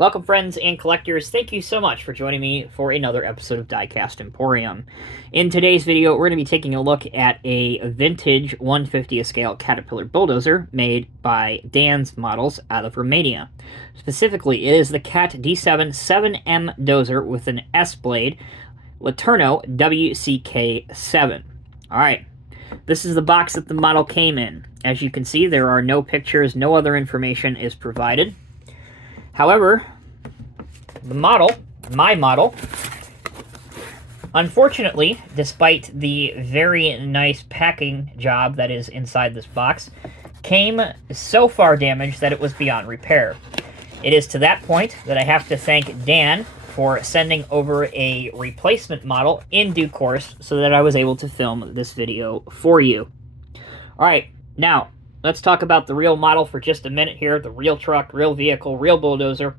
Welcome, friends and collectors. Thank you so much for joining me for another episode of Diecast Emporium. In today's video, we're going to be taking a look at a vintage 1/50th scale Caterpillar bulldozer made by Dan's Models out of Romania. Specifically, it is the Cat D7 7M dozer with an S Blade, LeTourneau WCK7. Alright, this is the box that the model came in. As you can see, there are no pictures, no other information is provided. However, the model, my model, unfortunately, despite the very nice packing job that is inside this box, came so far damaged that it was beyond repair. It is to that point that I have to thank Dan for sending over a replacement model in due course so that I was able to film this video for you. Alright, now, let's talk about the real model for just a minute here. The real truck, real vehicle, real bulldozer.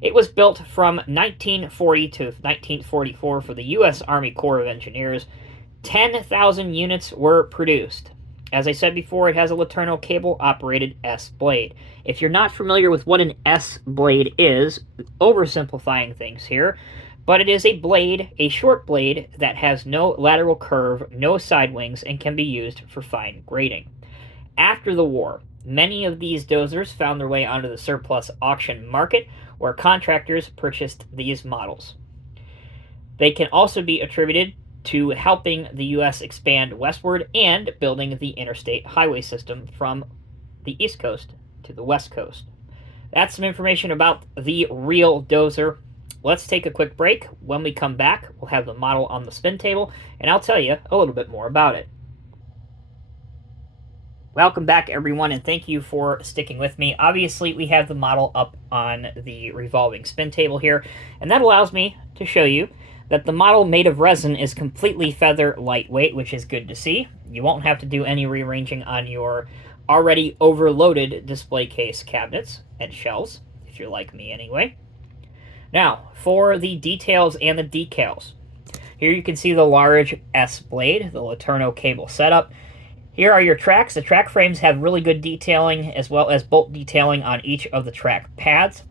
It was built from 1940 to 1944 for the U.S. Army Corps of Engineers. 10,000 units were produced. As I said before, it has a LeTourneau cable-operated S Blade. If you're not familiar with what an S Blade is, oversimplifying things here, but it is a blade, a short blade, that has no lateral curve, no side wings, and can be used for fine grading. After the war, many of these dozers found their way onto the surplus auction market, where contractors purchased these models. They can also be attributed to helping the U.S. expand westward and building the interstate highway system from the East Coast to the West Coast. That's some information about the real dozer. Let's take a quick break. When we come back, we'll have the model on the spin table, and I'll tell you a little bit more about it. Welcome back, everyone, and thank you for sticking with me. Obviously, we have the model up on the revolving spin table here, and that allows me to show you that the model made of resin is completely feather lightweight, which is good to see. You won't have to do any rearranging on your already overloaded display case cabinets and shelves, if you're like me anyway. Now, for the details and the decals. Here you can see the large S Blade, the LeTourneau cable setup. Here are your tracks. The track frames have really good detailing as well as bolt detailing on each of the track pads.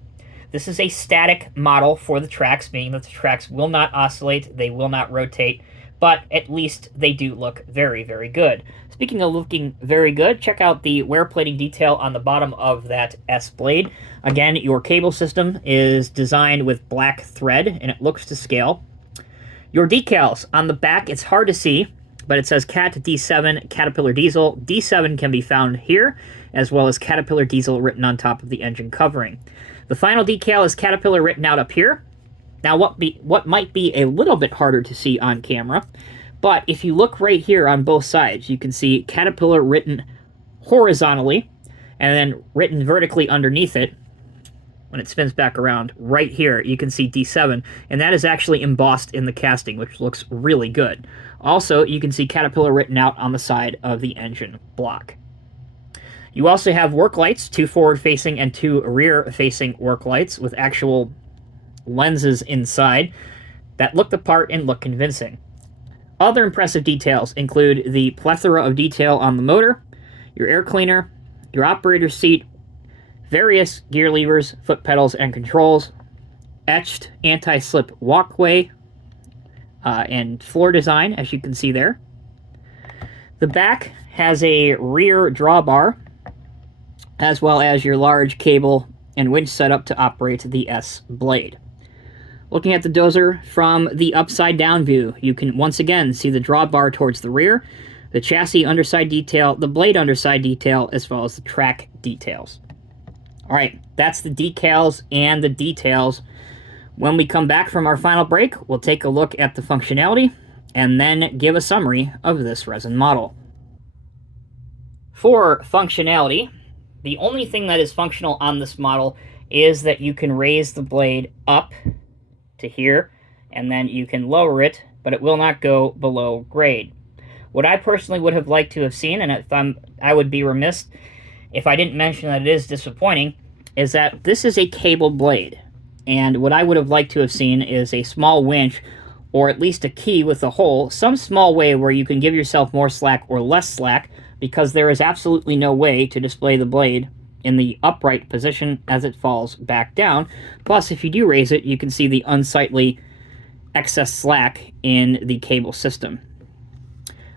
This is a static model for the tracks, meaning that the tracks will not oscillate, they will not rotate, but at least they do look very, very good. Speaking of looking very good, check out the wear plating detail on the bottom of that S Blade. Again, your cable system is designed with black thread, and it looks to scale. Your decals on the back, it's hard to see, but it says Cat D7 Caterpillar Diesel. D7 can be found here, as well as Caterpillar Diesel written on top of the engine covering. The final decal is Caterpillar written out up here. Now, what might be a little bit harder to see on camera, but if you look right here on both sides, you can see Caterpillar written horizontally, and then written vertically underneath it. When it spins back around, right here, you can see D7, and that is actually embossed in the casting, which looks really good. Also, you can see Caterpillar written out on the side of the engine block. You also have work lights, 2 forward-facing and 2 rear-facing work lights with actual lenses inside that look the part and look convincing. Other impressive details include the plethora of detail on the motor, your air cleaner, your operator's seat, various gear levers, foot pedals, and controls, etched anti-slip walkway, and floor design, as you can see there. The back has a rear drawbar, as well as your large cable and winch setup to operate the S Blade. Looking at the dozer from the upside-down view, you can once again see the drawbar towards the rear, the chassis underside detail, the blade underside detail, as well as the track details. Alright, that's the decals and the details. When we come back from our final break, we'll take a look at the functionality and then give a summary of this resin model. For functionality, the only thing that is functional on this model is that you can raise the blade up to here, and then you can lower it, but it will not go below grade. What I personally would have liked to have seen, and I would be remiss if I didn't mention that it is disappointing, is that this is a cable blade. And what I would have liked to have seen is a small winch, or at least a key with a hole, some small way where you can give yourself more slack or less slack, because there is absolutely no way to display the blade in the upright position as it falls back down. Plus, if you do raise it, you can see the unsightly excess slack in the cable system.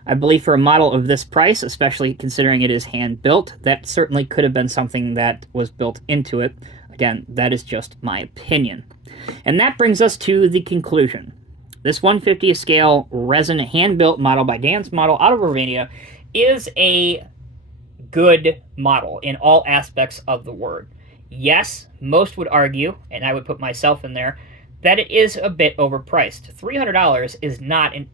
I believe for a model of this price, especially considering it is hand-built, that certainly could have been something that was built into it. Again, that is just my opinion. And that brings us to the conclusion. This 1/50th scale resin hand-built model by Dan's Model out of Romania is a good model in all aspects of the word. Yes, most would argue, and I would put myself in there, that it is a bit overpriced. $300 is not an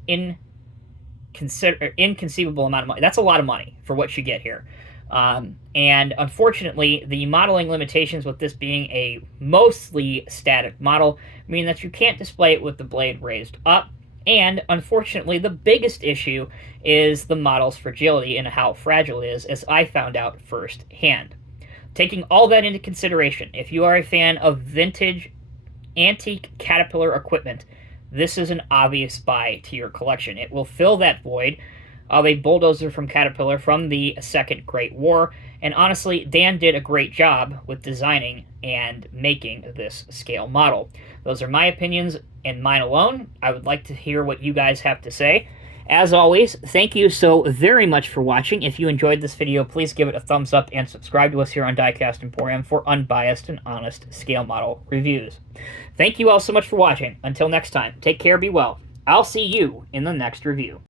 inconceivable amount of money. That's a lot of money for what you get here. And unfortunately, the modeling limitations with this being a mostly static model mean that you can't display it with the blade raised up. And unfortunately, the biggest issue is the model's fragility and how fragile it is, as I found out firsthand. Taking all that into consideration, if you are a fan of vintage, antique Caterpillar equipment, this is an obvious buy to your collection. It will fill that void of a bulldozer from Caterpillar from the Second Great War, and honestly, Dan did a great job with designing and making this scale model. Those are my opinions and mine alone. I would like to hear what you guys have to say. As always, thank you so very much for watching. If you enjoyed this video, please give it a thumbs up and subscribe to us here on Diecast Emporium for unbiased and honest scale model reviews. Thank you all so much for watching. Until next time, take care, be well. I'll see you in the next review.